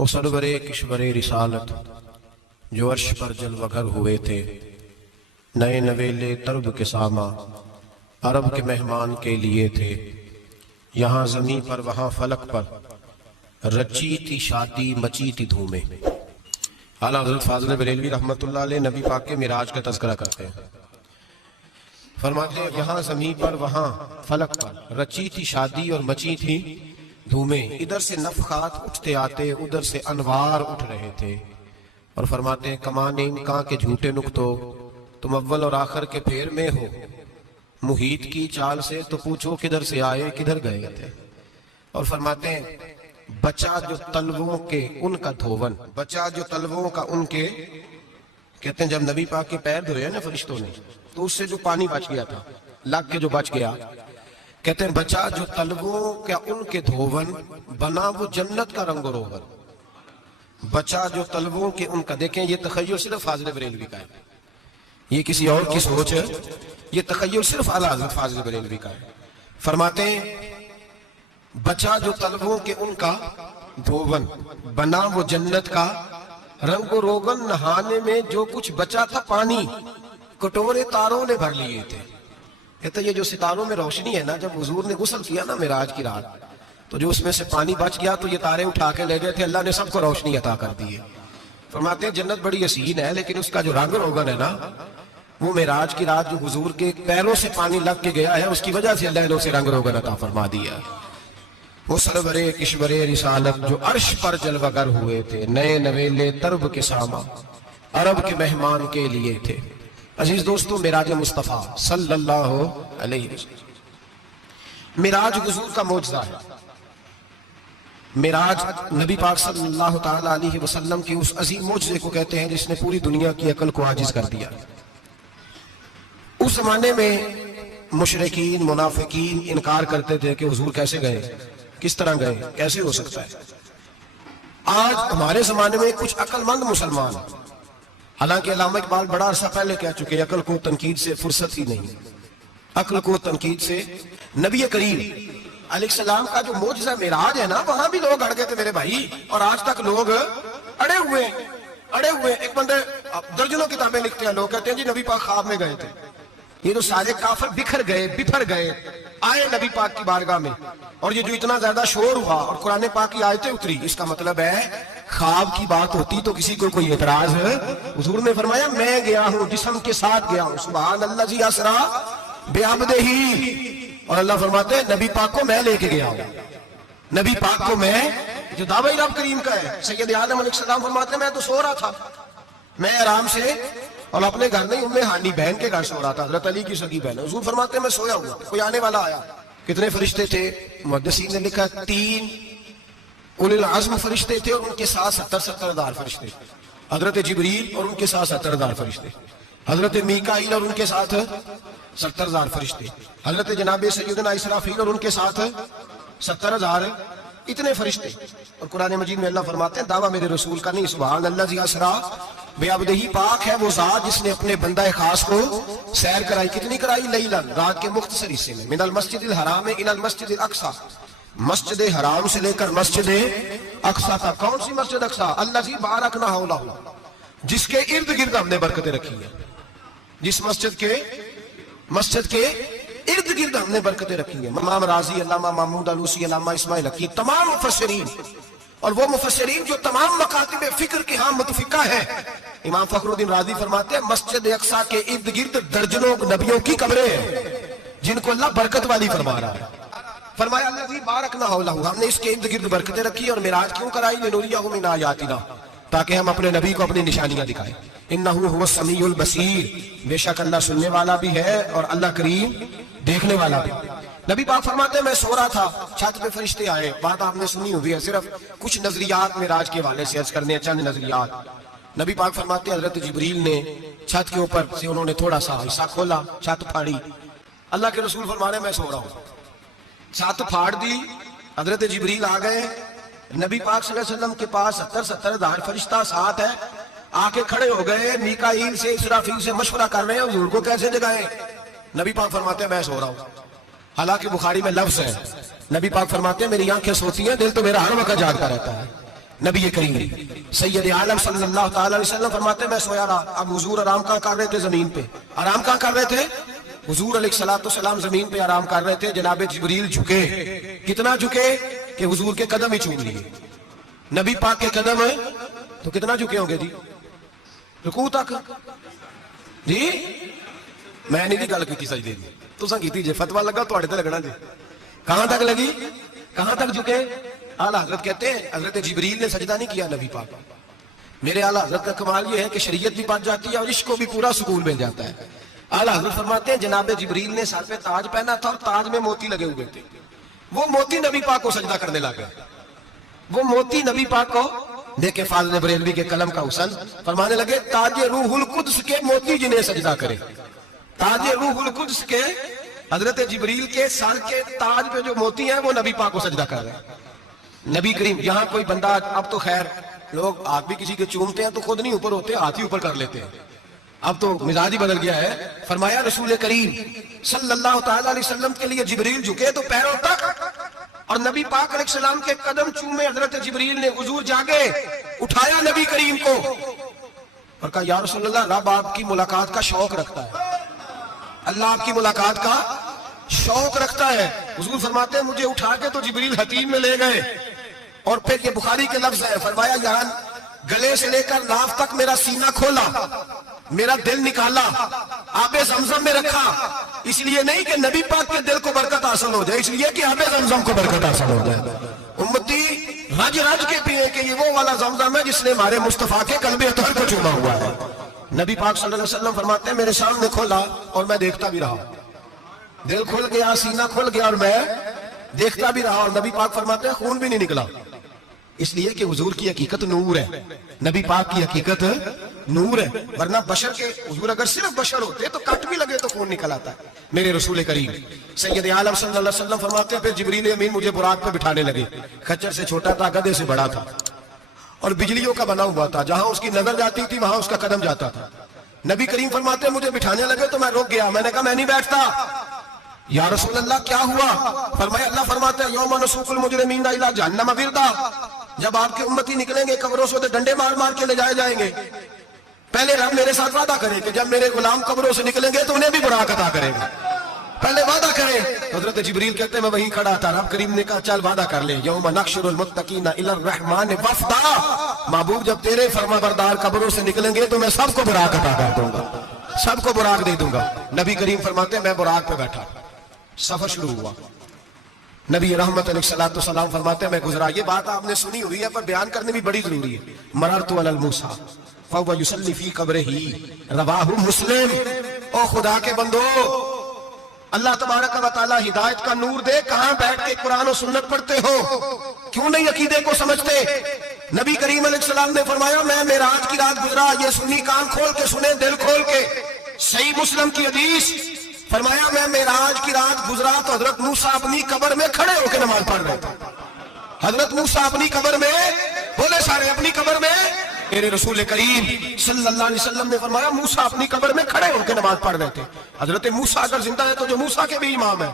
وہ سرورے کشور رسالت جو عرش پر جلوگر ہوئے تھے، نئے نویلے طرب کے ساما عرب کے مہمان کے لیے تھے، یہاں زمین پر وہاں فلک پر رچی تھی شادی مچی تھی دھومیں۔ اعلیٰ حضرت فاضل بریلوی رحمۃ اللہ علیہ نبی پاک کے معراج کا تذکرہ کرتے ہیں، فرماتے ہیں یہاں زمین پر وہاں فلک پر رچی تھی شادی اور مچی تھی دھومیں، ادھر سے نفخات اٹھتے آتے ادھر سے انوار اٹھ رہے تھے، اور فرماتے ہیں کمان امکان کے جھوٹے نکتو تم اول اور آخر کے پھیر میں ہو، محیط کی چال سے تو پوچھو کدھر سے آئے کدھر گئے تھے۔ اور فرماتے ہیں بچا جو تلووں کے ان کا دھوون، بچا جو تلووں کا ان کے، کہتے ہیں جب نبی پاک کے پیر دھوئے نا فرشتوں نے تو اس سے جو پانی بچ گیا تھا لگ کے جو بچ گیا، کہتے ہیں بچا جو تلووں کا ان کے دھوون، بنا وہ جنت کا رنگ و روغن۔ بچا جو تلووں کے ان کا، دیکھیں یہ تخیل صرف فاضل بریلوی کا ہے، یہ کسی اور کی سوچ ہے، یہ تخیل صرف اعلیٰ حضرت فاضل بریلوی کا ہے۔ فرماتے ہیں بچا جو تلووں کے ان کا دھوون، بنا وہ جنت کا رنگ و روغن، نہانے میں جو کچھ بچا تھا پانی کٹورے تاروں نے بھر لیے تھے۔ کہتے یہ جو ستاروں میں روشنی ہے نا، جب حضور نے غسل کیا نا معراج کی رات تو جو اس میں سے پانی بچ گیا تو یہ تارے اٹھا کے لے گئے تھے، اللہ نے سب کو روشنی عطا کر دی ہے۔ فرماتے ہیں جنت بڑی حسین ہے لیکن اس کا جو رنگ روغن ہے نا، وہ معراج کی رات جو حضور کے پیروں سے پانی لگ کے گیا ہے اس کی وجہ سے اللہ نے اسے رنگ روغن عطا فرما دیا۔ وہ سرورے کشور رسالت جو عرش پر جلوگر ہوئے تھے، نئے نویلے طرب کے ساما عرب کے مہمان کے لیے تھے۔ عزیز دوستو، معراج مصطفیٰ صلی اللہ علیہ وسلم معراج حضور کا معجزہ ہے۔ معراج نبی پاک صلی اللہ تعالی علیہ وسلم کی اس عظیم معجزے کو کہتے ہیں جس نے پوری دنیا کی عقل کو عاجز کر دیا۔ اس زمانے میں مشرکین منافقین انکار کرتے تھے کہ حضور کیسے گئے، کس طرح گئے، کیسے ہو سکتا ہے۔ آج ہمارے زمانے میں کچھ عقل مند مسلمان، حالانکہ علامہ اقبال بڑا عرصہ پہلے کہہ چکے عقل کو تنقید سے فرصت ہی نہیں، عقل کو تنقید سے۔ نبی کریم علیہ السلام کا جو معجزہ معراج ہے نا، وہاں بھی لوگ اڑ گئے تھے میرے بھائی، اور آج تک لوگ اڑے ہوئے۔ ایک بندے درجنوں کتابیں لکھتے ہیں، لوگ کہتے ہیں جی نبی پاک خواب میں گئے تھے۔ یہ تو سارے کافر بکھر گئے آئے نبی پاک کی بارگاہ میں، اور یہ جو اتنا زیادہ شور ہوا اور قرآن پاک کی آیتیں اتری، اس کا مطلب ہے خواب کی بات ہوتی تو کسی کو کوئی اعتراض ہے۔ حضور نے فرمایا میں گیا ہوں، جسم کے ساتھ گیا ہوں، سبحان اللہ ذی اسرا بعبدہ، اور اللہ فرماتے ہیں نبی پاک کو میں لے کے گیا ہوں۔ نبی پاک کو میں، جو دعوی رب کریم کا ہے، سید آدم علیہ السلام فرماتے ہیں میں تو سو رہا تھا، میں آرام سے، اور اپنے گھر نہیں، ام ہانی بہن کے گھر سو رہا تھا، حضرت علی کی سگی بہن۔ حضور فرماتے ہیں میں سویا ہوا، کوئی آنے والا آیا۔ کتنے فرشتے تھے؟ محدثین نے لکھا 3 اولی العزم فرشتے تھے، اور ان کے ساتھ 70 ہزار فرشتے، حضرت جبریل اور ان کے ساتھ 70 ہزار فرشتے، حضرت میکائیل اور ان کے ساتھ 70 ہزار فرشتے، حضرت جناب سیدنا اسرافیل اور ان کے ساتھ 70 ہزار، اتنے فرشتے۔ اور قرآن مجید میں اللہ فرماتے ہیں دعویٰ میرے رسول کا نہیں، سبحان اللہ ذی اسرا بعبدہ، پاک ہے وہ ذات جس نے اپنے بندہ خاص کو سیر کرائی۔ کتنی کرائی؟ لیلاً، رات کے مختصر حصے میں، من المسجد الحرام الی المسجد الاقصی، مسجد حرام سے لے کر مسجد اقصی تک۔ کون سی مسجد اقصی؟ الذی بارکنا حولہ، جس کے ارد گرد ہم نے برکتیں رکھی ہیں، جس مسجد کے ارد گرد ہم نے برکتیں رکھی ہیں۔ امام راضی، علامہ محمود آلوسی، علامہ اسماعیل حقی، تمام مفسرین، اور وہ مفسرین جو تمام مکاتب فکر کے ہاں متفقہ ہیں۔ امام فخر الدین رازی فرماتے ہیں مسجد اقصی کے ارد گرد درجنوں نبیوں کی قبریں ہیں جن کو اللہ برکت والی فرما رہا ہے۔ فرمایا الذی بارکنا حولہ، ہم نے اس کے ارد گرد برکتیں رکھی اور معراج کیوں کرائی؟ لنریہ من آیاتنا، تاکہ ہم اپنے نبی کو اپنی نشانیاں دکھائیں۔ انہ هو السمیع البصیر، بے شک اللہ سننے والا بھی ہے اور اللہ کریم دیکھنے والا بھی۔ نبی پاک فرماتے ہیں میں سو رہا تھا، چھت پہ فرشتے آئے، بات آپ نے سنی ہوئی ہے، صرف کچھ نظریات معراج کے حوالے سے عرض کرنے ہیں، چند نظریات۔ نبی پاک فرماتے ہیں حضرت جبریل نے چھت کے اوپر سے انہوں نے تھوڑا سا حصہ کھولا، چھت پھاڑی۔ اللہ کے رسول فرما رہے ہیں میں سو رہا ہوں، چھت پھاڑ دی، حضرت جبریل آ گئے، نبی پاک صلی اللہ علیہ وسلم کے پاس 70 ہزار فرشتہ ساتھ ہے، آ کے کھڑے ہو گئے، میکائیل سے اسرافیل سے مشورہ کر رہے ہیں حضور کو کیسے جگائیں۔ نبی پاک فرماتے ہیں میں سو رہا ہوں۔ حالانکہ بخاری میں لفظ ہے، نبی پاک فرماتے ہیں میری آنکھیں سوتی ہیں، دل تو میرا ہر وقت جاگتا رہتا ہے۔ نبی کریم سید عالم صلی اللہ تعالی علیہ وسلم فرماتے ہیں میں سویا رہا. اب حضور آرام کہاں کر رہے تھے؟ زمین پہ. آرام کہاں کر رہے تھے؟ حضور علیہ الصلوۃ والسلام زمین پہ آرام کر رہے تھے. جناب جبریل جھکے. کتنا جھکے کہ حضور کے قدم ہی چوم لیے. نبی پاک کے قدم تو کتنا جھکے ہوں گے جی؟ رکوع تک. جی میں نہیں گل کی سجدے دی، تساں کیتی جے. فتویٰ لگا تواڈے تے لگنا جی. کہاں تک لگی؟ کہاں تک جھکے؟ اعلیٰ حضرت کہتے ہیں حضرت جبریل نے سجدہ نہیں کیا نبی پاک. میرے اعلیٰ حضرت کا کمال یہ ہے کہ شریعت بھی بچ جاتی ہے اور عشق کو بھی پورا سکون مل جاتا ہے. اعلیٰ حضرت فرماتے ہیں جناب جبریل نے سر پہ تاج پہنا تھا اور تاج میں موتی لگے ہوئے تھے. وہ موتی نبی پاک کو سجدہ کرنے لگے. وہ موتی نبی پاک کو دیکھے فاضل بریلوی کے قلم کا حسن فرمانے لگے تاج روح القدس کے موتی جنہیں سجدہ کرے. تاج روح القدس کے حضرت جبریل کے سر کے تاج پہ جو موتی ہیں وہ نبی پاک کو سجدہ کر رہے ہیں. نبی کریم یہاں کوئی بندہ اب تو خیر لوگ ہاتھ بھی کسی کے چومتے ہیں تو خود نہیں اوپر ہوتے، ہاتھ ہی اوپر کر لیتے ہیں. اب تو مزاج ہی بدل گیا ہے. فرمایا رسول کریم صلی اللہ تعالی علیہ وسلم کے لیے جبریل جھکے تو پیروں تک اور نبی پاک علیہ السلام کے قدم چومے. حضرت جبریل نے حضور جاگے اٹھایا نبی کریم کو اور کہا یا رسول اللہ رب آپ کی ملاقات کا شوق رکھتا ہے، اللہ آپ کی ملاقات کا شوق رکھتا ہے. حضور فرماتے ہیں مجھے اٹھا کے تو جبریل حتیم میں لے گئے اور پھر یہ بخاری کے لفظ ہے فرمایا یہاں گلے سے لے کر ناف تک میرا سینہ کھولا، میرا دل نکالا، آب زمزم میں رکھا. اس لیے نہیں کہ نبی پاک کے دل کو برکت حاصل ہو جائے، اس لیے کہ آب زمزم کو برکت حاصل ہو جائے. امتی رج رج کے پیے کہ یہ وہ والا زمزم ہے جس نے ہمارے مصطفیٰ کے قلب اطہر کو چوما ہوا ہے. نبی پاک صلی اللہ علیہ وسلم فرماتے ہیں میرے سامنے کھولا اور میں دیکھتا بھی رہا. دل کھل گیا، سینہ کھل گیا اور میں دیکھتا بھی رہا. اور نبی پاک فرماتے ہیں خون بھی نہیں نکلا، اس لیے کہ حضور کی حقیقت نور ہے. نبی پاک کی حقیقت نور ہے. ورنہ بشر کے حضور اگر صرف بشر ہوتے تو کٹ بھی لگے تو خون نکل آتا ہے. میرے رسول کریم سید عالم صلی اللہ علیہ وسلم فرماتے ہیں پھر جبریل امین مجھے براق پہ بٹھانے لگے. خچر سے چھوٹا تھا، گدھے سے بڑا تھا اور بجلیوں کا بنا ہوا تھا. جہاں اس کی نظر جاتی تھی وہاں اس کا قدم جاتا تھا. نبی کریم فرماتے ہیں مجھے بٹھانے لگے تو میں رک گیا. میں نے کہا میں نہیں بیٹھتا. یا رسول اللہ کیا ہوا؟ فرمایا اللہ فرماتے ہیں یوم نسوق المجرمین الی جہنم وردا. جب آپ کے امتی نکلیں گے قبروں سے ڈنڈے مار مار کے لے جائے جائیں گے. پہلے رب میرے ساتھ وعدہ کرے کہ جب میرے غلام قبروں سے نکلیں گے تو انہیں بھی براق عطا کرے گا. پہلے وعدہ کرے. حضرت جبریل کہتے ہیں میں وہیں کھڑا تھا. رب کریم نے کہا چل وعدہ کر لے یوم نحشر المتقین الی الرحمن وفدا. محبوب جب تیرے فرما بردار قبروں سے نکلیں گے تو میں سب کو براق عطا کر دوں گا، سب کو براق دے دوں گا. نبی کریم فرماتے ہیں میں براق پہ بیٹھا. سفر شروع ہوا. نبی رحمت علیہ الصلوۃ والسلام فرماتے ہیں میں گزرا. یہ بات آپ نے سنی ہوئی ہے پر بیان کرنے بھی بڑی ضروری ہے. مررت علی الموسیٰ فهو یصلی فی قبرہ رواہ مسلم. او خدا کے بندو اللہ تبارک و تعالی ہدایت کا نور دے. کہاں بیٹھ کے قرآن و سنت پڑھتے ہو؟ کیوں نہیں عقیدے کو سمجھتے؟ نبی کریم علیہ السلام نے فرمایا میں معراج کی رات گزرا. یہ سنی کان کھول کے سنے، دل کھول کے. صحیح مسلم کی حدیث فرمایا میں معراج کی رات گزرا تو حضرت موسیٰ اپنی قبر میں کھڑے ہو کے نماز پڑھ رہے تھے. حضرت موسیٰ اپنی قبر میں، بولے سارے اپنی قبر میں. میرے رسول کریم صلی اللہ علیہ وسلم نے فرمایا موسیٰ اپنی قبر میں کھڑے ہو کے نماز پڑھ رہے تھے. حضرت موسیٰ اگر زندہ ہے تو جو موسیٰ کے بھی امام ہے،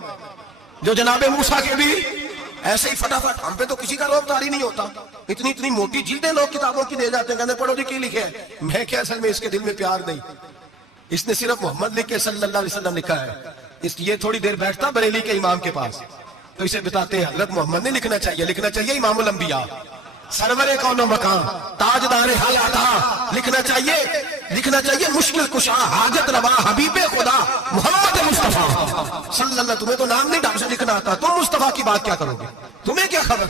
جو جناب موسیٰ کے بھی ایسے ہی فٹافٹ. ہم پہ تو کسی کا روب داری نہیں ہوتا. اتنی اتنی موٹی جلدیں لوگ کتابوں کی دے جاتے ہیں، کہتے ہیں پڑھو جی کی لکھے ہے. میں کیا اصل میں اس کے دل میں پیار نہیں. اس نے صرف محمد لکھ کے صلی اللہ علیہ وسلم لکھا ہے. اس لیے تھوڑی دیر بیٹھتا بریلی کے امام کے پاس تو اسے بتاتے ہیں حضرت محمد نے لکھنا چاہیے، لکھنا چاہیے امام الانبیاء سرور کون و مکان تاجدار حیات. لکھنا چاہیے مشکل کشا حاجت روا حبیب خدا محمد مصطفیٰ صلی اللہ. تمہیں تو نام نہیں ڈھنگ سے لکھنا آتا، تم مصطفیٰ کی بات کیا کرو گے؟ تمہیں کیا خبر؟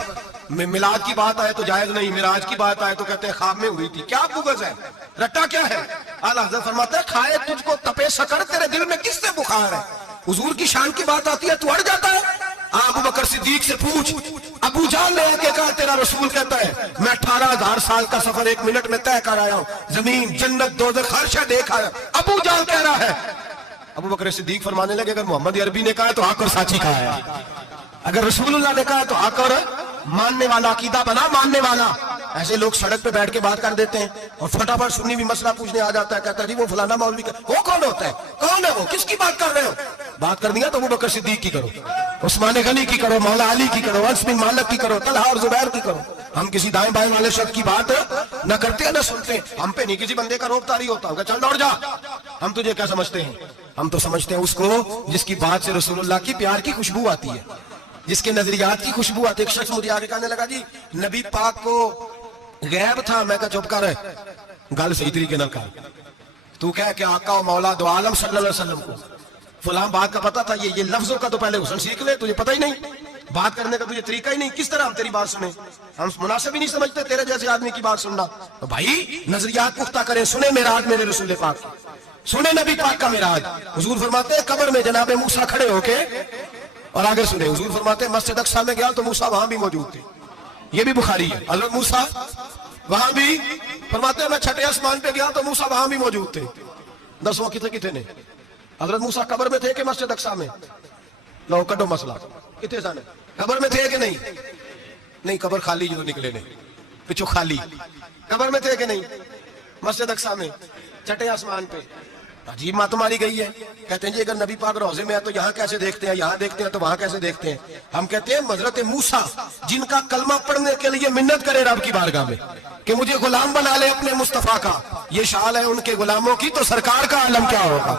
میلاد کی بات آئے تو جائز نہیں، معراج کی بات آئے تو کہتے ہیں خواب میں ہوئی تھی. کیا بغض ہے؟ رٹا کیا ہے؟ اعلیٰ حضرت فرماتا ہے کھائے تجھ کو تپے سکر، تیرے دل میں کس سے بخار ہے؟ حضور کی شان کی بات آتی ہے تو اڑ جاتا ہے. ابو بکر صدیق سے پوچھ، ابو جان نے آ کے کہا تیرا رسول کہتا ہے میں 18,000 سال کا سفر 1 منٹ میں طے کر آیا ہوں، زمین جنت دوزخ ہر شے دیکھ آیا. ابو جان کہہ رہا ہے. ابو بکر صدیق فرمانے لگے اگر محمد عربی نے کہا تو حق اور سچی کہا ہے، اگر رسول اللہ نے کہا تو حق اور ماننے والا. عقیدہ بنا ماننے والا. ایسے لوگ سڑک پہ بیٹھ کے بات کر دیتے ہیں اور فٹافٹ سنی بھی مسئلہ پوچھنے آ جاتا ہے، کہتا ہے جی وہ فلانا مولوی کا. وہ کون ہوتا ہے؟ کون ہے وہ؟ کس کی بات کر رہے ہو؟ بات کرنی ہے تو ابو بکر صدیق کی کرو. عثمان غنی کی کرو، مولا علی کی کرو، انس بن مالک کی کرو، طلحہ اور زبیر کی کرو. ہم کسی دائیں بائیں والے شخص کی بات نہ کرتے ہیں نہ سنتے ہیں. ہم پہ نہیں کسی بندے کا روک طاری ہوتا ہوگا چل دوڑ جا. ہم تجھے کیا سمجھتے ہیں؟ ہم تو سمجھتے ہیں اس کو جس کی بات سے رسول اللہ کی پیار کی خوشبو آتی ہے، جس کے نظریات کی خوشبو آتی ہے. ایک شخص مجھے آگے کہنے لگا جی نبی پاک کو غیب تھا. میں کہا چپ کر ہے، گل صحیح طریقے نہ کر. تو کہہ کہ آقا و مولا دو عالم صلی اللہ علیہ وسلم کو فلاں بات کا پتا تھا، یہ لفظوں کا تو پہلے حسن سیکھ لے. تجھے پتہ ہی نہیں، بات کرنے کا تجھے طریقہ ہی نہیں، کس طرح ہم تیری بات سنیں؟ ہم مناسب ہی نہیں سمجھتے تیرے جیسے آدمی کی بات سننا. تو بھائی نظریات پختہ کریں، سنیں معراج میرے رسول پاک، سنیں نبی پاک کا معراج. حضور فرماتے ہیں قبر میں جناب موسیٰ کھڑے ہو کے، اور آگے سنیں حضور فرماتے ہیں مسجد اقصیٰ میں گیا تو موسیٰ وہاں بھی موجود تھے. یہ بھی بخاری ہے. حضرت موسیٰ وہاں بھی فرماتے ہیں میں چھٹے آسمان پہ گیا تو موسیٰ وہاں بھی موجود تھے. دسواں کتنے نے؟ حضرت موسیٰ قبر میں تھے کہ مسجد اقصیٰ میں؟ لو کڈو مسئلہ کتنے سانے قبر میں تھے کہ نہیں؟ نہیں، قبر خالی جو نکلے نے پچھو خالی. قبر میں تھے کہ نہیں؟ مسجد اقصیٰ میں چھٹے آسمان پہ. عجیب بات ماری گئی ہے. کہتے ہیں جی اگر نبی پاک روضے میں ہے تو یہاں کیسے دیکھتے ہیں، یہاں دیکھتے ہیں تو وہاں کیسے دیکھتے ہیں؟ ہم کہتے ہیں حضرت موسیٰ جن کا کلمہ پڑھنے کے لیے منت کرے رب کی بارگاہ میں کہ مجھے غلام بنا لے اپنے مصطفیٰ کا، یہ شال ہے ان کے غلاموں کی، تو سرکار کا عالم کیا ہوگا؟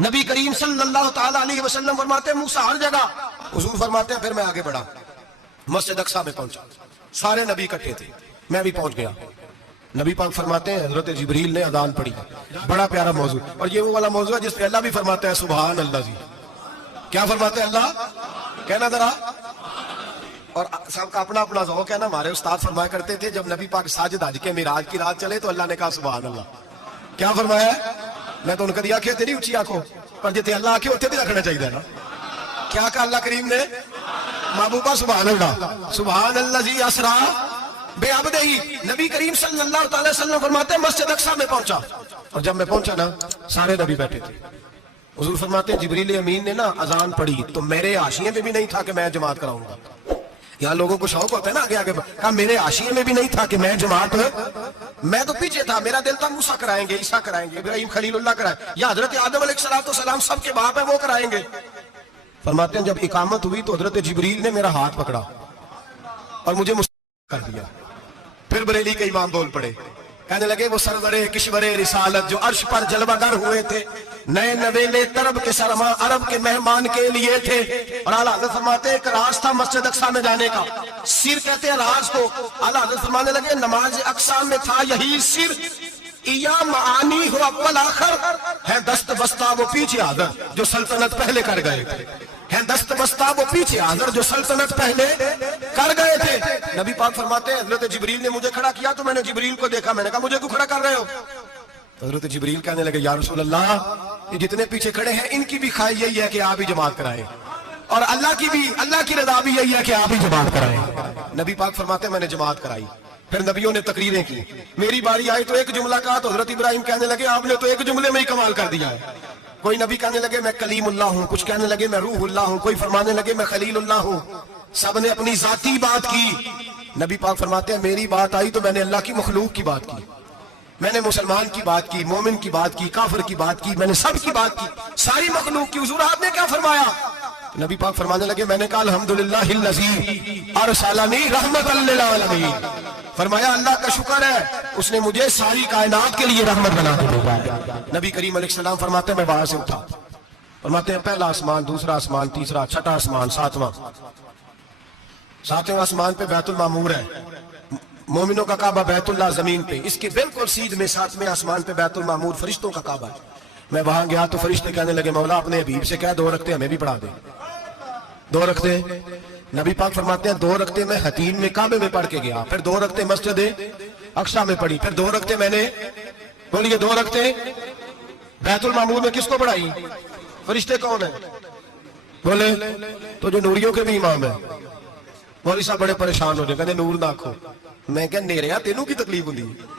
نبی کریم صلی اللہ تعالیٰ علیہ وسلم فرماتے ہیں موسیٰ ہر جگہ. حضور فرماتے ہیں پھر میں آگے بڑھا، مسجد اقصیٰ میں پہنچا، سارے نبی اکٹھے تھے، میں بھی پہنچ گیا. نبی پاک فرماتے ہیں حضرت جبریل نے اذان پڑھی. بڑا پیارا موضوع، اور یہ وہ والا موضوع ہے جس پہ اللہ بھی فرماتا ہے سبحان اللہ. جی کیا فرماتے ہیں اللہ؟ کہنا ذرا. اور سب کا اپنا اپنا ذوق ہے نا. ہمارے استاد فرمایا کرتے تھے جب نبی پاک ساجد حج کے معراج کی رات چلے تو اللہ نے کہا سبحان اللہ. کیا فرمایا ہے؟ میں تو ان کا دیا کہ تیری اچھی آنکھوں پر جتے اللہ آنکھیں ہوتے بھی رکھنا چاہیے نا. کیا کہا اللہ کریم نے؟ محبوبہ سبحان اللہ، سبحان اللہ جی اسرا بے عبدہ ہی. نبی کریم صلی اللہ تعالی وسلم فرماتے ہیں مسجد اقصیٰ میں پہنچا، اور جب میں پہنچا نا سارے نبی بیٹھے تھے. حضور فرماتے ہیں جبریل امین نے نا اذان پڑھی تو میرے حاشیے میں بھی نہیں تھا کہ میں جماعت کراؤں گا. یہاں لوگوں کو شوق ہوتا ہے نا آگے آگے، کہا میرے حاشیے میں بھی نہیں تھا کہ میں جماعت، میں تو پیچھے تھا. میرا دل تھا موسیٰ کرائیں گے، عیسیٰ کرائیں گے، ابراہیم خلیل اللہ کرائیں، یا حضرت آدم علیہ السلام سب کے باپ ہیں وہ کرائیں گے. فرماتے ہیں جب اقامت ہوئی تو حضرت جبریل نے میرا ہاتھ پکڑا اور مجھے کر دیا. پھر بریلی کے امام بول پڑے، کہنے لگے وہ سرورے کشورے رسالت جو عرش پر جلوہ گر ہوئے تھے، نئے نویلے طرب کے سرما عرب کے مہمان کے لیے تھے. اور اعلیٰ حضرت فرماتے ہیں ایک راز تھا مسجد اقصیٰ میں جانے کا، سر کہتے ہیں راز کو. اعلیٰ حضرت فرمانے لگے نماز اقصیٰ میں تھا یہی سر، یا معانی ہو اول آخر، ہے دست بستہ وہ پیچھے حاضر جو سلطنت پہلے کر گئے تھے، ہے دست بستہ وہ پیچھے حاضر جو سلطنت پہلے کر گئے تھے. نبی پاک فرماتے ہیں حضرت جبریل نے مجھے کھڑا کیا تو میں نے جبریل کو دیکھا، میں نے کہا مجھے کیوں کھڑا کر رہے ہو؟ حضرت جبریل کہنے لگے یا رسول اللہ یہ جتنے پیچھے کھڑے ہیں ان کی بھی خواہش یہی ہے کہ آپ ہی جماعت کرائیں، اور اللہ کی رضا بھی یہی ہے کہ آپ ہی جماعت کرائیں. نبی پاک فرماتے ہیں میں نے جماعت کرائی. پھر نبیوں نے تقریریں کی، میری باری آئی تو ایک جملہ کہا تو حضرت ابراہیم کہنے لگے آپ نے تو ایک جملے میں ہی کمال کر دیا ہے. کوئی نبی کہنے لگے میں کلیم اللہ ہوں، کچھ کہنے لگے میں روح اللہ ہوں، کوئی فرمانے لگے میں خلیل اللہ ہوں. سب نے اپنی ذاتی بات کی. نبی پاک فرماتے ہیں میری بات آئی تو میں نے اللہ کی مخلوق کی بات کی، میں نے مسلمان کی بات کی، مومن کی بات کی، کافر کی بات کی، میں نے سب کی بات کی، ساری مخلوق کی. حضور آپ نے کیا فرمایا؟ نبی پاک فرمانے لگے میں نے کہا الحمدللہ الذی ارسلنی رحمۃ للعالمین. فرمایا اللہ کا شکر ہے اس نے مجھے ساری کائنات کے لیے رحمت بنا کے بھیجا. نبی کریم علیہ السلام فرماتے ہیں میں وہاں سے اٹھا، فرماتے ہیں پہلا آسمان، دوسرا آسمان، تیسرا، چھٹا آسمان، ساتواں آسمان پہ بیت المعمور ہے، مومنوں کا کعبہ بیت اللہ زمین پہ، اس کے بالکل سیدھ میں 7ویں آسمان پہ بیت المعمور فرشتوں کا کعبہ ہے. میں وہاں گیا تو فرشتے کہنے لگے مولا اپنے حبیب سے کہہ 2 رکعتیں ہمیں بھی پڑھا دے. 2 رکعتیں. نبی پاک فرماتے ہیں 2 رکعتیں میں حتیم میں کعبے میں پڑھ کے گیا، پھر 2 رکعتیں مسجد اقصیٰ میں پڑھی، پھر 2 رکعتیں میں نے بولیے 2 رکعتیں بیت المعمور میں کس کو پڑھائی؟ فرشتے کون ہیں؟ بولے تو جو نوریوں کے بھی امام ہیں. مولوی صاحب بڑے پریشان ہو جائے، کہتے نور نہ آکھو. میں کہ نیریا تینوں کی تکلیف ہوتی ہے؟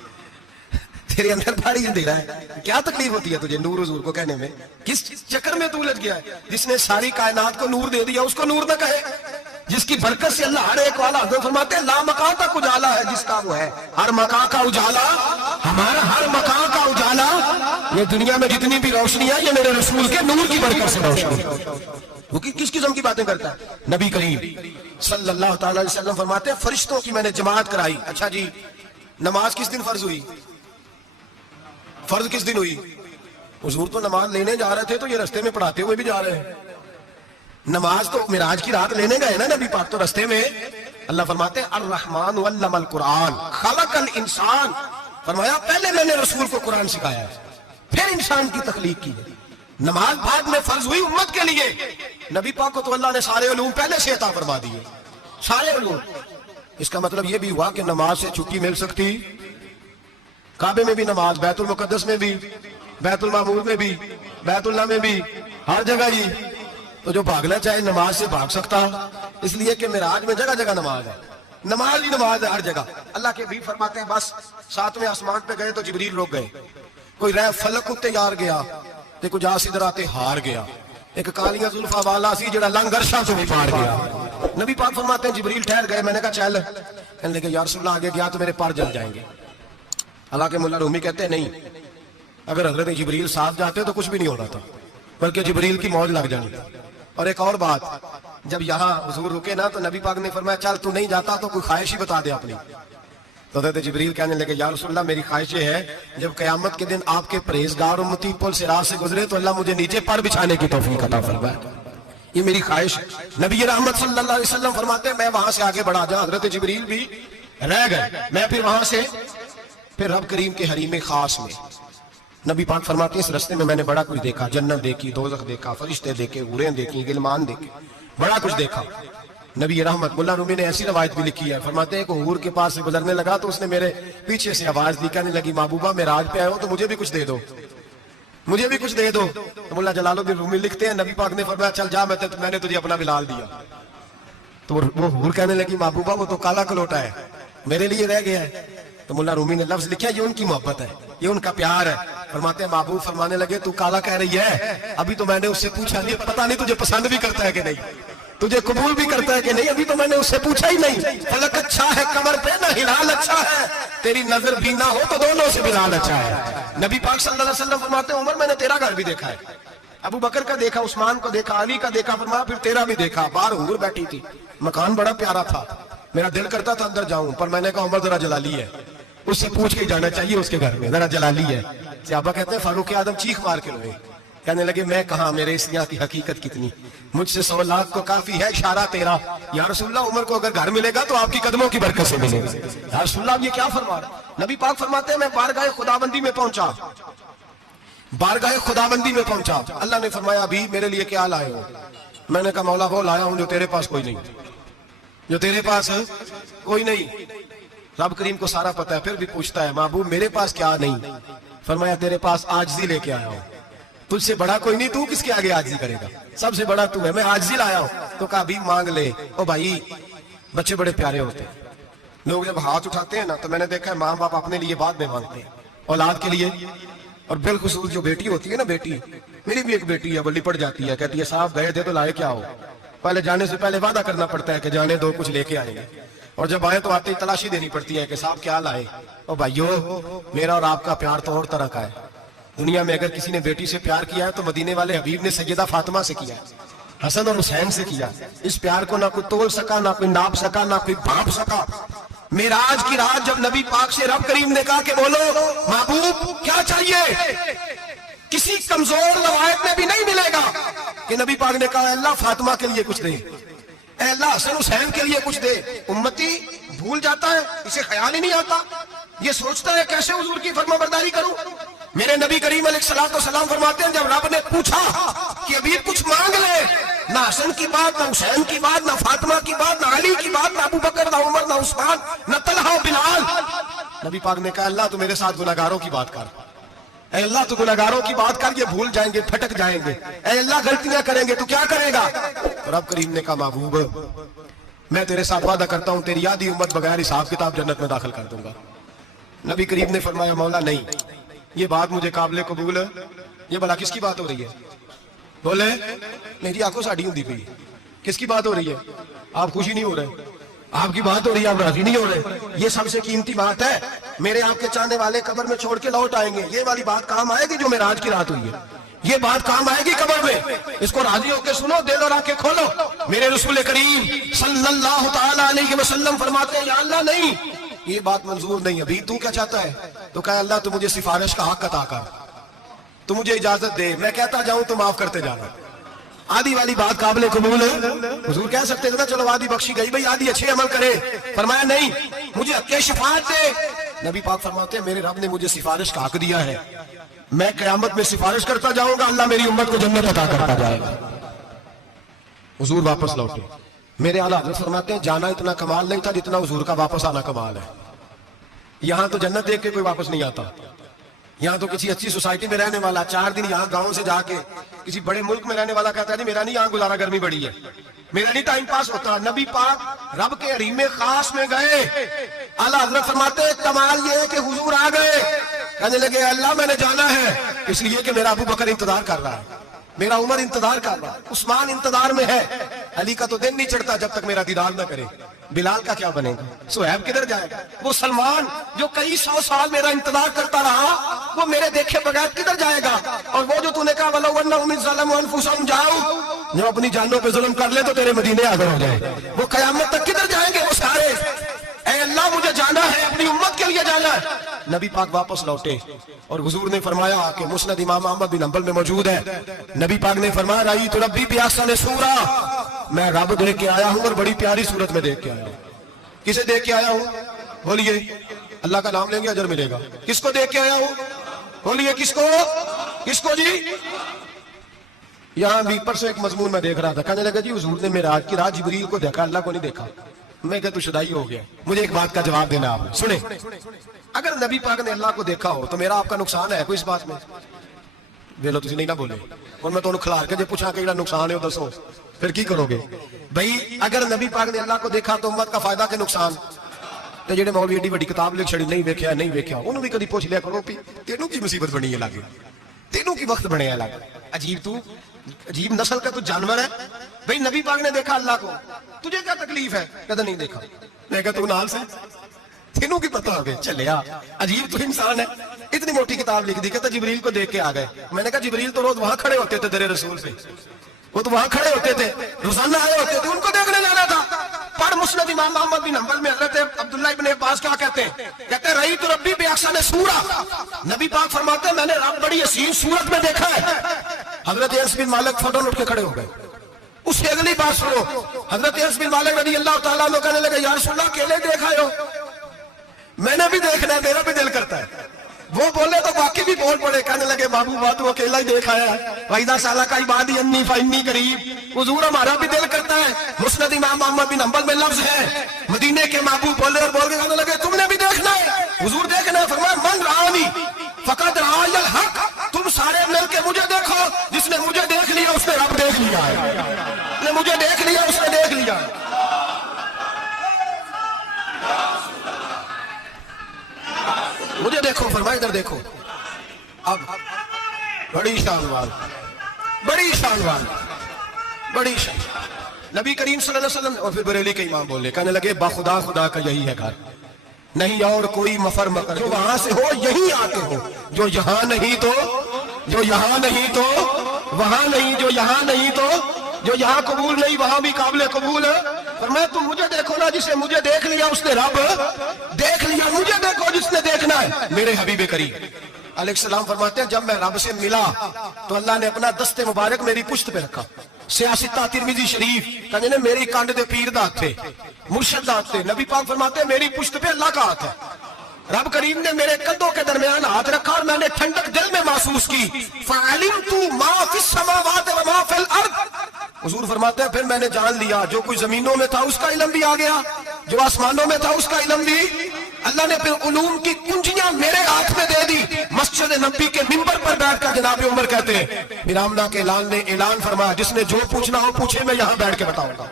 تیرے اندر بھاری اندھیرا ہے، کیا تکلیف ہوتی ہے تجھے نور حضور کو کہنے میں؟ کس چکر میں تو الجھ گیا ہے؟ جس نے ساری کائنات کو نور دے دیا اس کو نور نہ کہے، جس کی برکت سے اللہ ہر ایک والا. حضرت فرماتے ہیں لا مکان تک اجالا ہے جس کا وہ ہے، ہر مکان کا اجالا ہمارا، ہر مکان کا اجالا یہ دنیا میں جتنی بھی روشنی ہے یہ میرے رسول کے نور کی برکت سے روشنی ہے۔ وہ کس قسم کی باتیں کرتا ہے؟ نبی کریم صلی اللہ تعالی علیہ وسلم فرماتے ہیں فرشتوں کی میں نے جماعت کرائی۔ اچھا جی، نماز کس دن فرض ہوئی؟ فرض کس دن ہوئی؟ حضور تو نماز لینے جا رہے تھے تو یہ رستے میں پڑھاتے ہوئے بھی جا رہے ہیں۔ نماز تو معراج کی رات لینے گئے نا نبی پاک، تو رستے میں اللہ فرماتے ہیں الرحمن علم القرآن خلق الانسان، فرمایا پہلے میں نے رسول کو قرآن سکھایا ہے پھر انسان کی تخلیق کی ہے۔ نماز بعد میں فرض ہوئی امت کے لیے، نبی پاک کو تو اللہ نے سارے علوم پہلے سے عطا فرما دیے، سارے علوم۔ اس کا مطلب یہ بھی ہوا کہ نماز سے چھٹی مل سکتی، کعبے میں بھی نماز، بیت المقدس میں بھی، بیت المعمور میں بھی، بیت اللہ میں بھی، ہر جگہ ہی۔ تو جو بھاگنا چاہے نماز سے بھاگ سکتا، اس لیے کہ معراج میں جگہ جگہ نماز ہے، نماز ہی نماز ہے ہر جگہ۔ اللہ کے بھی فرماتے ہیں بس ساتویں آسمان پہ گئے تو جبریل رک گئے، کوئی رہ فلک اتے یار گیا تے کچھ آ سدراتے ہار گیا، ایک کالیاں زلفاں والا سی جڑا لنگ عرشاں تو بھی پار گیا۔ نبی پاک فرماتے ہیں جبریل ٹھہر گئے، میں نے کہا چل، کہنے لگے یا رسول اللہ آگے گیا تو میرے پار جل جائیں گے۔ حالانکہ مولا رومی کہتے ہیں نہیں، اگر حضرت جبریل ساتھ جاتے تو کچھ بھی نہیں ہونا تھا، بلکہ جبریل کی موج لگ جانی تھی۔ اور ایک اور بات، جب یہاں حضور رکے نا تو نبی پاک نے فرمایا چل تو نہیں جاتا تو کوئی خواہش ہی بتا دے اپنی۔ تو حضرت جبریل کہنے لگے یا رسول اللہ میری خواہش یہ ہے جب قیامت کے دن آپ کے پرہیزگار امتی پل صراط سے گزرے تو اللہ مجھے نیچے پر بچھانے کی توفیق عطا فرمائے، یہ میری خواہش ہے۔ نبی رحمت صلی اللہ علیہ وسلم فرماتے ہیں میں وہاں سے آگے بڑھا جا، حضرت جبریل بھی رہ گئے، میں پھر وہاں سے پھر رب کریم کے حریم خاص میں۔ نبی پاک فرماتے ہیں اس رستے میں نے بڑا کچھ دیکھا، جنت دیکھی، دوزخ دیکھا، فرشتے دیکھے، حوریں دیکھی، غلمان دیکھے، بڑا کچھ دیکھا۔ نبی رحمت ملا رومی نے ایسی روایت بھی لکھی ہے، فرماتے ہیں کہ حور کے پاس سے گزرنے لگا تو اس نے میرے پیچھے سے آواز دی، کہنے لگی محبوبہ معراج پہ آئے ہو تو مجھے بھی کچھ دے دو، مجھے بھی کچھ دے دو۔ تو ملا جلال الدین رومی لکھتے ہیں نبی پاک نے فرمایا چل جا، میں نے تجھے اپنا بلال دیا۔ تو وہ حور کہنے لگی محبوبہ وہ تو کالا کلوٹا ہے، میرے لیے رہ گیا ہے۔ تو ملا رومی نے لفظ لکھا یہ ان کی محبت ہے، یہ ان کا پیار ہے۔ فرماتے ہیں محبوب فرمانے لگے تو کالا کہہ رہی ہے، ابھی تو میں نے اس سے پوچھا نہیں، پتہ نہیں تجھے پسند بھی کرتا ہے کہ نہیں، تجھے قبول بھی کرتا ہے کہ نہیں، ابھی تو میں نے اس سے پوچھا ہی نہیں۔ فلک اچھا ہے کمر پہ نہ ہلال اچھا ہے، تیری نظر بھی نہ ہو تو دونوں سے بلال اچھا ہے۔ نبی پاک صلی اللہ علیہ وسلم فرماتے ہیں عمر میں نے تیرا گھر بھی دیکھا ہے، ابو بکر کا دیکھا، عثمان کو دیکھا، علی کا دیکھا، فرمایا پھر تیرا بھی دیکھا، باہر حور بیٹھی تھی، مکان بڑا پیارا تھا، میرا دل کرتا تھا اندر جاؤں پر میں نے کہا عمر ذرا جلالی ہے، اس سے پوچھ کے جانا چاہیے اس کے گھر میں، ذرا جلالی ہے۔ صحابہ کہتے ہیں فاروق اعظم چیخ مار کے روئے، کہنے لگے میں کہاں، میرے اس یہاں کی حقیقت کتنی، مجھ سے 100 لاکھ کو کافی ہے اشارہ تیرا۔ یا رسول اللہ عمر کو اگر گھر ملے گا تو آپ کی قدموں کی برکت سے ملے گا۔ یا رسول اللہ یہ کیا فرما رہا؟ نبی پاک فرماتے ہیں میں بارگاہ خداوندی میں پہنچا، بارگاہ خداوندی میں پہنچا، اللہ نے فرمایا ابھی میرے لیے کیا لائے ہو؟ میں نے کہا مولا وہ لایا ہوں جو تیرے پاس کوئی نہیں، جو تیرے پاس کوئی نہیں۔ رب کریم کو سارا پتہ ہے پھر بھی پوچھتا ہے محبوب میرے پاس کیا نہیں؟ فرمایا تیرے پاس عاجزی لے کے آیا ہوں، تجھ سے بڑا کوئی نہیں، تو کس کے آگے عاجزی کرے گا، سب سے بڑا تو ہے، میں عاجزی لایا ہوں۔ تو کہا بھی مانگ لے۔ او بھائی بچے بڑے پیارے ہوتے ہیں، لوگ جب ہاتھ اٹھاتے ہیں نا تو میں نے دیکھا ہے ماں باپ اپنے لیے بعد میں مانگتے ہیں، اولاد کے لیے، اور بالخصوص جو بیٹی ہوتی ہے نا، بیٹی میری بھی ایک بیٹی ہے وہ لپٹ جاتی ہے، کہتی ہے صاحب گئے تھے تو لائے کیا ہو؟ پہلے جانے سے پہلے وعدہ کرنا پڑتا ہے کہ جانے دو کچھ لے کے آئیں گے، اور جب آئے تو آتے ہی تلاشی دینی پڑتی ہے کہ صاحب کیا لائے۔ او بھائیو میرا اور آپ کا پیار تو اور طرح کا ہے، دنیا میں اگر کسی نے بیٹی سے پیار کیا ہے تو مدینے والے حبیب نے سیدہ فاطمہ سے کیا، حسن اور حسین سے کیا۔ اس پیار کو نہ کوئی تول سکا، نہ کوئی ناپ سکا، نہ کوئی بھانپ سکا۔ معراج کی رات جب نبی پاک سے رب کریم نے کہا کہ بولو محبوب کیا چاہیے، کسی کمزور روایت میں بھی نہیں ملے گا کہ نبی پاک نے کہا اللہ فاطمہ کے لیے کچھ دے، اے اللہ حسن حسین کے لیے کچھ دے۔ امتی بھول جاتا ہے، اسے خیال ہی نہیں آتا، یہ سوچتا ہے کیسے حضور کی فرما برداری کروں۔ میرے نبی کریم علیہ السلام فرماتے ہیں جب رب نے پوچھا کہ ابھی کچھ مانگ لے، نہ حسن کی بات، نہ حسین کی بات، نہ فاطمہ کی بات، نہ علی کی بات، نہ ابو بکر، نہ عمر، نہ عثمان، نہ طلحہ و بلال، نبی پاک نے کہا اللہ تو میرے ساتھ گناہگاروں کی بات کر، اے اللہ تو گناہگاروں کی بات کر، یہ بھول جائیں گے، پھٹک جائیں گے، اے اللہ غلطیاں کریں گے تو کیا کرے گا؟ رب کریم نے کہا محبوب میں تیرے ساتھ وعدہ کرتا ہوں تیری آدھی امت بغیر حساب کتاب جنت میں داخل کر دوں گا۔ نبی کریم نے فرمایا مولا نہیں، یہ بات مجھے قابل قبول ہے، یہ بھلا کس کی بات ہو رہی ہے؟ بولے میری آنکھوں ساڑی ہوندی پئی، کس کی بات ہو رہی ہے؟ آپ خوشی نہیں ہو رہے، آپ کی بات ہو رہی ہے، آپ راضی نہیں ہو رہے، یہ سب سے قیمتی بات ہے۔ میرے آپ کے چاہنے والے قبر میں چھوڑ کے لوٹ آئیں گے. یہ والی بات کام آئے گی جو معراج کی رات ہوئی ہے, یہ بات کام آئے گی قبر میں. اس کو راضی ہو کے سنو, دل اور آنکھیں کھولو. میرے رسول کریم صلی اللہ تعالی علیہ وسلم فرماتے ہیں یا اللہ نہیں, یہ بات منظور نہیں. ابھی تو کیا چاہتا ہے؟ تو کہا اللہ تو مجھے سفارش کا حق عطا کر, تو مجھے اجازت دے, میں کہتا جاؤں تو معاف کرتے جانا. آدھی والی بات قابل قبول ہے. حضور کہہ سکتے تھے نا چلو آدھی بخشی گئی بھئی, آدھی اچھے عمل کرے. فرمایا نہیں, مجھے حق شفاعت دے. نبی پاک فرماتے ہیں میرے رب نے مجھے سفارش کا حق دیا ہے, میں قیامت میں سفارش کرتا جاؤں گا, اللہ میری امت کو جنت عطا کرتا جائے گا. حضور واپس لوٹے. میرے اعلیٰ حضرت فرماتے ہیں جانا اتنا کمال نہیں تھا جتنا حضور کا واپس آنا کمال ہے. یہاں تو جنت دیکھ کے کوئی واپس نہیں آتا. یہاں تو کسی اچھی سوسائٹی میں رہنے والا 4 دن یہاں گاؤں سے جا کے کسی بڑے ملک میں رہنے والا کہتا ہے نہیں میرا نہیں یہاں گزارا, گرمی بڑی ہے, میرا نہیں ٹائم پاس ہوتا. نبی پاک رب کے حریم خاص میں گئے. اعلیٰ حضرت فرماتے ہیں کمال یہ ہے کہ حضور آ گئے, کہنے لگے اللہ میں نے جانا ہے اس لیے کہ میرا ابو بکر انتظار کر رہا ہے, میرا عمر انتظار کر رہا ہے, عثمان انتظار میں ہے, علی کا تو دن نہیں چڑھتا جب تک میرا دیدار نہ کرے. بلال کا کیا بنے گا, صہیب کدھر جائے گا, وہ سلمان جو کئی 100 سال میرا انتظار کرتا رہا وہ میرے دیکھے بغیر کدھر جائے گا. اور وہ جو تو نے کہا وَلَوْ أَنَّهُمْ إِذْ ظَلَمُوا أَنفُسَهُمْ جَاءُوا, جو اپنی جانوں پہ ظلم کر لے تو تیرے مدینے حاضر ہو جائے, وہ قیامت تک کدھر جائیں گے وہ سارے. اے اللہ مجھے جانا ہے, اپنی امت کے لیے جانا ہے. نبی پاک واپس لوٹے اور حضور نے فرمایا کہ مسند امام احمد بن حنبل میں موجود ہے, نبی پاک نے فرمایا رأیت ربی بأحسن صورہ, میں رب دیکھ کے آیا ہوں اور بڑی پیاری صورت میں دیکھ کے آیا ہوں. کسے دیکھ کے آیا ہوں؟ بولیے, اللہ کا نام لیں گے اجر ملے گا. کس کو دیکھ کے آیا ہوں؟ بولیے کس کو, کس کو جی؟ یہاں بھی پرسوں ایک مضمون میں دیکھ رہا تھا, کہنے لگا جی حضور نے معراج کی رات جبریل کو دیکھا, اللہ کو نہیں دیکھا. میں کہا تو شدائی ہو گیا. مجھے ایک بات کا جواب دینا آپ سنیں, اگر نبی پاک نے اللہ کو دیکھا ہو تو میرا آپ کا نقصان ہے کوئی اس بات میں؟ ویلو تسی نہیں نہ بولے, اور میں تو کھلار کے جے پوچھا کہ جڑا نقصان ہے وہ دسو, پھر کی کرو گے بھئی؟ اگر نبی پاک نے اللہ کو دیکھا تو امت کا فائدہ کہ نقصان؟ تے جڑے مولوی ایڈی بڑی کتاب لکھ چھڑی نہیں ویکھیا نہیں ویکھیا, انہوں بھی کدی پوچھ لیا کرو کہ تینوں کی مصیبت بنی ہے لاگے, تینوں کی وقت بنے ہے لاگے. عجیب, تو عجیب نسل کا تو جانور ہے بھئی. نبی پاک نے دیکھا اللہ کو, تجھے کیا تکلیف ہے؟ کہتا نہیں دیکھا. میں کہا تو نال سے تینوں کی پتہ ہو گئے چلے. عجیب تو انسان ہے, اتنی موٹی کتاب لکھ دی, کہتا جبریل کو دیکھ کے آ گئے. میں نے کہا جبریل تو روز وہاں کھڑے ہوتے تھے تیرے رسول سے, وہ تو وہاں کھڑے ہوتے تھے, روزانہ آئے ہوتے تھے, ان کو دیکھنے جانا تھا. پر مسند امام احمد بن حنبل میں حضرت عبداللہ ابن عباس کیا کہتے ہیں؟ کہتے ہیں رأیت ربی بأحسن صورہ, نبی پاک فرماتے ہیں میں نے رب بڑی حسین صورت میں دیکھا ہے. حضرت انس بن مالک فوراً اٹھ کے کھڑے ہو گئے. اس سے اگلی بات سنو, حضرت انس بن مالک رضی اللہ تعالیٰ عنہ کہنے لگے یا رسول اللہ اکیلے دیکھا ہو؟ میں نے بھی دیکھنا ہے, میرا بھی دل کرتا ہے. وہ بولے تو باقی بھی بول پڑے, کہنے لگے محبوبہ تو اکیلا ہی دیکھا ہے, وَإِذَا سَأَلَكَ عِبَادِي عَنِّي فَإِنِّي قَرِيبٌ. حضور ہمارا بھی دل کرتا ہے. مسند امام احمد بن حنبل میں لفظ ہے, مدینے کے محبوب بولے اور بول کے کہنے لگے تم نے بھی دیکھنا ہے؟ حضور دیکھنا ہے. فرمایا من رآنی فقد رآنی الحق, تم سارے مل کے مجھے دیکھو, جس نے مجھے دیکھ لیا اس نے رب دیکھ لیا ہے, جس نے مجھے دیکھ لیا اس نے دیکھ لیا ہے. مجھے دیکھو, فرمایا ادھر دیکھو. اب بڑی شان وال, بڑی شان وال, بڑی شان. نبی کریم صلی اللہ علیہ وسلم اور پھر بریلی کے امام بولے, کہنے لگے باخدا خدا کا یہی ہے گھر, نہیں اور کوئی مفر مکر, جو وہاں سے ہو یہی آتے ہو, جو یہاں نہیں تو, جو یہاں نہیں تو وہاں نہیں, جو یہاں نہیں تو, جو یہاں قبول نہیں وہاں بھی قابل قبول ہے. فرمایا تم مجھے دیکھو نا, جسے مجھے دیکھ لیا اس نے رب دیکھ لیا, مجھے دیکھو جس نے دیکھنا ہے. میرے حبیب کریم علیہ السلام فرماتے ہیں جب میں رب سے ملا تو اللہ نے اپنا دست مبارک میری پشت پہ رکھا. سیاستہ ترمذی شریف کہنے نے میری کانڈ دے پیر دا تھے, مرشد دا تھے. نبی پاک فرماتے ہیں میری پشت پہ اللہ کا ہاتھ ہے. رب کریم نے میرے کندھوں کے درمیان ہاتھ رکھا اور میں نے ٹھنڈک دل میں محسوس کی. فَعَلِمْتُ مَا فِي السَّمَاوَاتِ وَمَا فِي الْأَرْضِ. حضور فرماتے ہیں پھر میں نے جان لیا جو کوئی زمینوں میں تھا اس کا علم بھی آ گیا, جو آسمانوں میں تھا اس کا علم بھی. اللہ نے پھر علوم کی کنجیاں میرے ہاتھ میں دے دی. مسجد نبی کے منبر پر بیٹھ کر جناب عمر کہتے ہیں پھر آمنہ کے اعلان نے اعلان فرمایا جس نے جو پوچھنا ہو پوچھے, میں یہاں بیٹھ کے بتاؤں گا.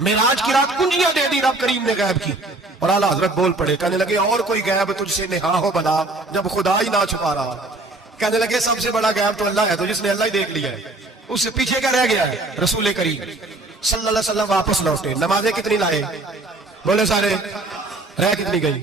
معراج کی رات کنجیاں دے دی رب کریم نے غیب کی. اور اعلیٰ حضرت بول پڑے, کہنے لگے اور کوئی غیب تجھ سے نہا ہو بنا جب خدا ہی نہ چھپا رہا. کہنے لگے سب سے بڑا غیب تو اللہ ہے, تو جس نے اللہ ہی دیکھ لیا ہے اس سے پیچھے کیا رہ گیا ہے؟ رسول کریم صلی اللہ علیہ وسلم واپس لوٹے. نمازیں کتنی لائے؟ بولے سارے. رہ کتنی گئی؟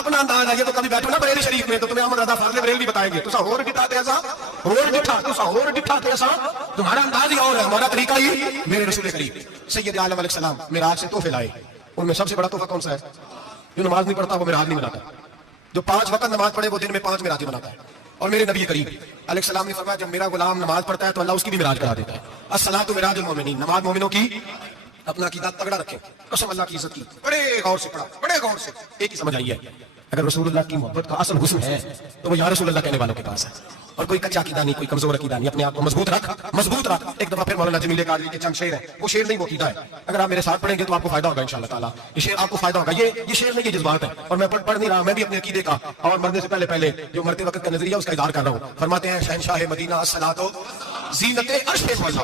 اپنا انداز ہے. یہ تو کبھی بیٹھو نا بریلی شریف میں تو تمہیں احمد رضا فاضل بریلوی بتائیں گے. تسا ہور ڈٹھا تے ایسا ہور ڈٹھا تے ایسا تمہارا انداز ہی اور ہے, ہمارا طریقہ ہی میرے رسول کریم سید عالم علیہ السلام معراج سے تحفے لائے. ان میں سب سے بڑا تحفہ کون سا ہے؟ جو نماز نہیں پڑھتا وہ معراج نہیں مناتا, جو 5 وقت نماز پڑھے وہ دن میں 5 معراجیں مناتا ہے. اور میرے نبی کریم علیہ السلام نے فرمایا جب میرا غلام نماز پڑھتا ہے تو اللہ اس کی بھی معراج کرا دیتا ہے. الصلاۃ معراج المومنین, نماز مومنوں کی. اپنا عقیدہ تگڑا رکھیں, قسم اللہ کی عزت کی, بڑے غور سے پڑھا, بڑے غور سے. ایک ہی سمجھ آئی ہے, اگر رسول اللہ کی محبت کا اصل حسن ہے تو وہ یا رسول اللہ کہنے والوں کے پاس ہے. اور کوئی کچا عقیدہ نہیں, کوئی کمزور عقیدہ نہیں, اپنے آپ کو مضبوط رکھ, مضبوط رکھ. ایک دفعہ پھر مولانا جمیل قادری کے چند شعر ہیں, وہ شعر نہیں وہ عقیدہ ہے. اگر آپ میرے ساتھ پڑھیں گے تو آپ کو فائدہ ہوگا انشاءاللہ تعالیٰ. یہ شعر آپ کو فائدہ ہوگا, یہ شعر نہیں, یہ جذبات ہے. اور میں پڑھ نہیں رہا, میں بھی اپنے عقیدے کا اور مرنے سے پہلے جو مرتے وقت کا نظریہ اس کا اظہار کر رہا ہوں. فرماتے ہیں شہنشاہ مدینہ الصلاۃ زینت عرش مولا,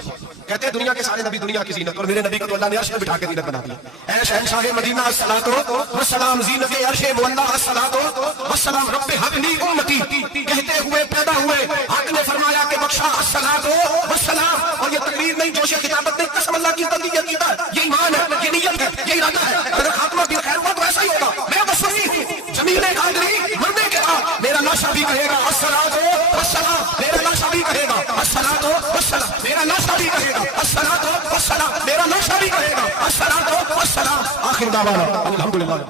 کہتے ہیں دنیا کے سارے نبی دنیا کی زینت, اور میرے نبی کو تو اللہ نے عرش میں بٹھا کے زینت بنا دیا. اے شہنشاہ مدینہ الصلاۃ والسلام زینت عرش مولا الصلاۃ والسلام رب حب لی امتی, کہتے ہوئے پیدا ہوئے حق نے فرمایا کہ بخشا الصلاۃ والسلام. اور یہ تقریر نہیں, جوش خطابت نہیں, قسم اللہ کی یہ عقیدہ ہے, یہ ایمان ہے, یہ نیت ہے, یہ ارادہ ہے. اگر خاتمہ بھی خیر ہوا تو ایسا ہی ہوگا. میں بس وہی جمیل قادری مرنے کے بعد میرا لاشا بھی کہے گا الصلاۃ والسلام, میرا لاشا بھی کہے گا الصلاۃ والسلام, میرا لاشا بھی کہے گا الصلاۃ والسلام, میرا لاشا بھی کہے گا الصلاۃ والسلام. آخر دعوانا الحمدللہ.